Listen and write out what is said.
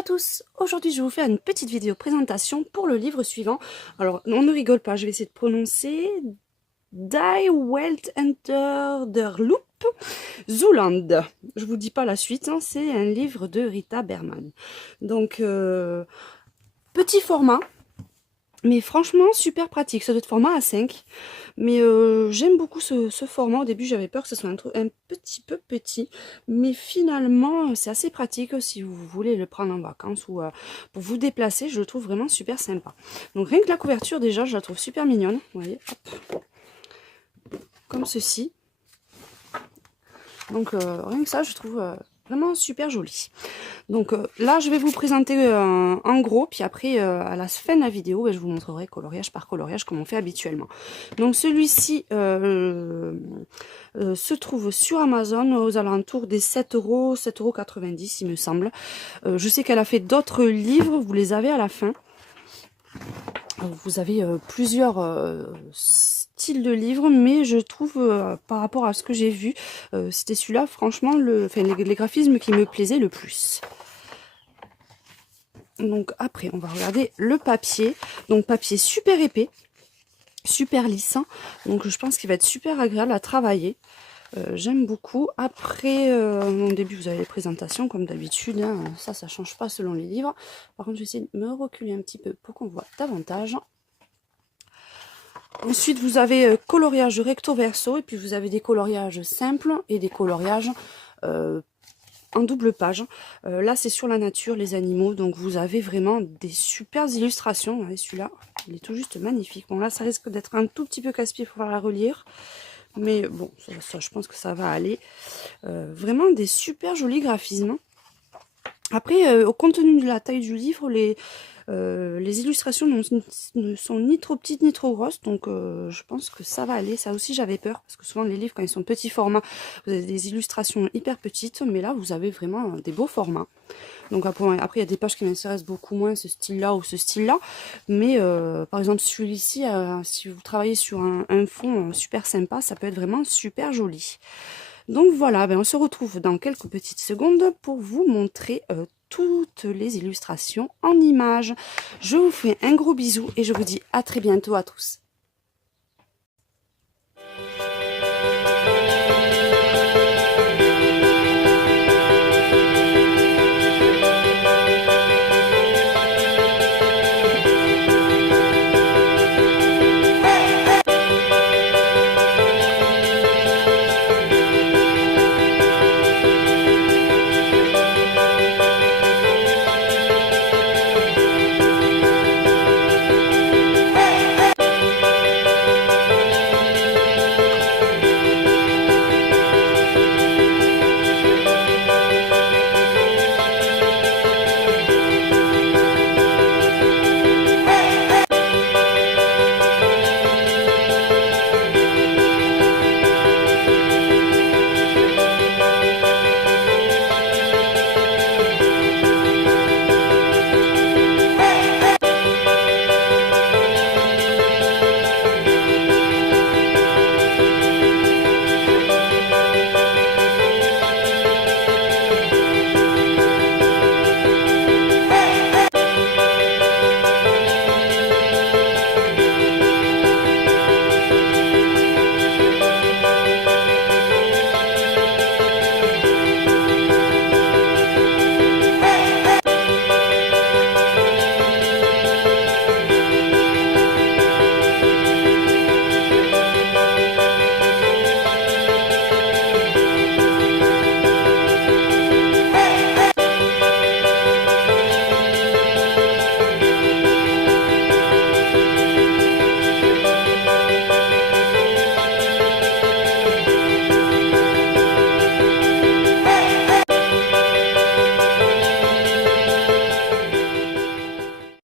à tous, aujourd'hui je vais vous faire une petite vidéo présentation pour le livre suivant. Alors on ne rigole pas, je vais essayer de prononcer Die Welt Enter der Loop Zooland. Je vous dis pas la suite, hein, c'est un livre de Rita Berman. Donc petit format, mais franchement super pratique, ça doit être format A5. Mais j'aime beaucoup ce format. Au début j'avais peur que ce soit un petit peu petit, mais finalement c'est assez pratique si vous voulez le prendre en vacances ou pour vous déplacer. Je le trouve vraiment super sympa. Donc rien que la couverture déjà je la trouve super mignonne, vous voyez, hop, comme ceci. Donc rien que ça je trouve vraiment super joli. Donc là je vais vous présenter en gros, puis après à la fin de la vidéo je vous montrerai coloriage par coloriage comme on fait habituellement. Donc celui-ci se trouve sur Amazon aux alentours des 7 €, 7,90 € il me semble. Je sais qu'elle a fait d'autres livres, vous les avez à la fin. Vous avez plusieurs styles de livres, mais je trouve par rapport à ce que j'ai vu, c'était celui-là franchement les graphismes qui me plaisaient le plus. Donc après on va regarder le papier. Donc papier super épais, super lisse, donc je pense qu'il va être super agréable à travailler. J'aime beaucoup. Après au début vous avez les présentations comme d'habitude, hein. Ça change pas selon les livres. Par contre je vais essayer de me reculer un petit peu pour qu'on voit davantage. Ensuite vous avez coloriage recto verso, et puis vous avez des coloriages simples et des coloriages en double page. Là c'est sur la nature, les animaux, donc vous avez vraiment des super illustrations. Celui-là il est tout juste magnifique. Bon là ça risque d'être un tout petit peu casse-pied pour la relire, mais bon ça je pense que ça va aller. Vraiment des super jolis graphismes. Après au contenu de la taille du livre, les illustrations ne sont ni trop petites ni trop grosses, donc je pense que ça va aller. Ça aussi j'avais peur, parce que souvent les livres quand ils sont petits formats, vous avez des illustrations hyper petites, mais là vous avez vraiment des beaux formats. Donc après il y a des pages qui m'intéressent beaucoup moins, ce style-là ou ce style-là, mais par exemple celui-ci, si vous travaillez sur un fond super sympa, ça peut être vraiment super joli. Donc voilà, on se retrouve dans quelques petites secondes pour vous montrer toutes les illustrations en images. Je vous fais un gros bisou et je vous dis à très bientôt à tous.